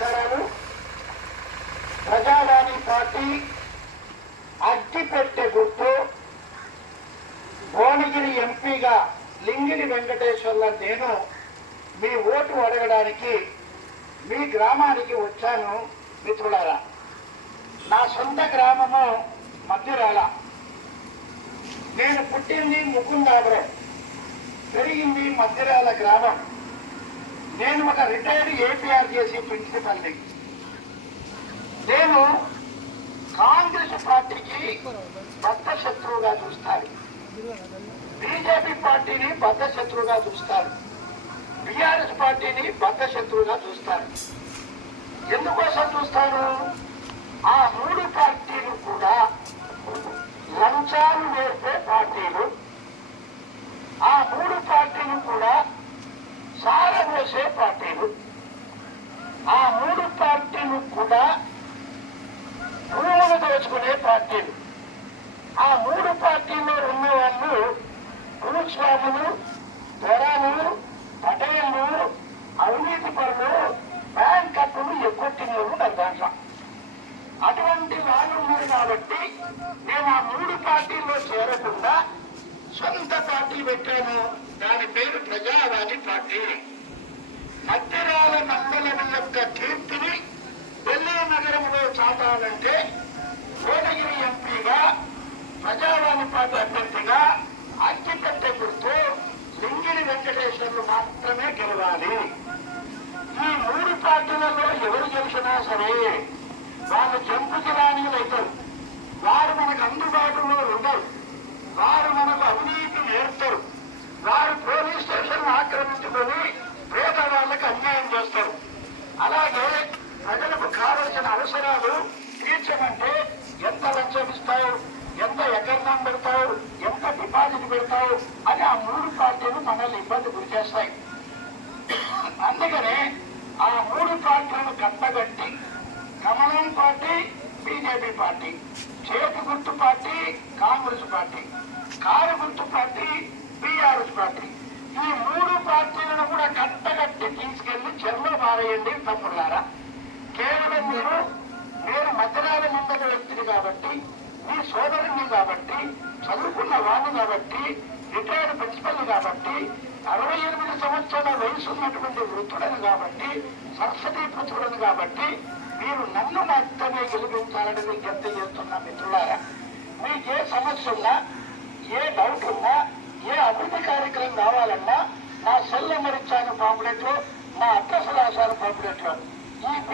నమస్కారాలు ప్రజావాణి పార్టీ అగ్గిపెట్టె గుర్తు భువనగిరి ఎంపీగా లింగిని వెంకటేశ్వర్ల నేను మీ ఓటు అడగడానికి మీ గ్రామానికి వచ్చాను మిత్రులారా. నా సొంత గ్రామము మధ్యరాల. నేను పుట్టింది ముకుందాపురం పెరిగింది మధ్యరాల గ్రామం. నేను ఒక రిటైర్డ్ ఏపీఆర్ చేసి ప్రిన్సిపల్ని. నేను కాంగ్రెస్ పార్టీకి బద్ద శత్రువుగా చూస్తాను. బీజేపీ పార్టీని బద్ద శత్రువుగా చూస్తారు బీఆర్ఎస్ పార్టీని బద్ద శత్రువుగా చూస్తారు ఎందుకోసం చూస్తారు ఆ మూడు పార్టీలు కూడా లంచాలు వేసే పార్టీలు ఆ మూడు పార్టీలు కూడా సారవేసే పార్టీలు ఆ మూడు పార్టీలు కూడా భూములు దోచుకునే పార్టీలు. ఆ మూడు పార్టీల్లో ఉన్న వాళ్ళు భూస్వాములు దొరాలు పటేళ్ళు అవినీతి పనులు బ్యాంక్ అప్పులు ఎక్కువ నా దాంట్లో. అటువంటి వాళ్ళు ఉన్నారు కాబట్టి నేను ఆ మూడు పార్టీల్లో చేరకుండా సొంత పార్టీ పెట్టాను. దాని పేరు ప్రజావాది పార్టీ. మధ్యరాల మండలం యొక్క కీర్తిని ఢిల్లీ నగరంలో చాటాలంటే భువనగిరి ఎంపీగా ప్రజావాణి పార్టీ అభ్యర్థిగా అగ్గిపెట్టె గుర్తు లింగిరి వెంకటేశ్వర్లు మాత్రమే గెలవాలి. ఈ మూడు పార్టీలలో ఎవరు గెలిచినా సరే వాళ్ళు జంపు జిలానీలు అవుతారు వారు మనకు అందుబాటులో ఉండరు. వారు మనకు పెడతావు అని ఆ మూడు పార్టీలు మనల్ని ఇబ్బంది గురి చేస్తాయి. అందుకనే ఆ మూడు పార్టీలను కట్టగట్టి కమలం పార్టీ బీజేపీ పార్టీ చేతి గుర్తు పార్టీ కాంగ్రెస్ పార్టీ కారు గుర్తు పార్టీ బీఆర్ఎస్ పార్టీ. ఈ మూడు పార్టీలను కూడా కట్టగట్టి తీసుకెళ్ళి చెరువులో మారేయండి తమ్ముళ్ళారా. కేవలం మీరు నేను మధ్యనాల ముందర వ్యక్తిని కాబట్టి మీ సోదరుని కాబట్టి చదువుకున్న వాళ్ళు కాబట్టి రిటైర్డ్ ప్రిన్సిపల్ కాబట్టి అరవై ఎనిమిది సంవత్సరాల వయసు ఉన్నటువంటి వృద్ధుడని కాబట్టి సరస్వతీ పుత్రుడని కాబట్టి మీరు నన్ను మాత్రమే గెలిపించాలని విజ్ఞప్తి చేస్తున్నా మిత్రులారా. మీకు ఏ సమస్య ఉన్నా ఏ డౌట్ ఉన్నా ఏ అభివృద్ధి కార్యక్రమం కావాలన్నా నా సెల్ నెంబర్ ఇచ్చాను పాంప్లెట్లో నా అడ్రస్ రాశాను పాంప్లెట్లో ఈ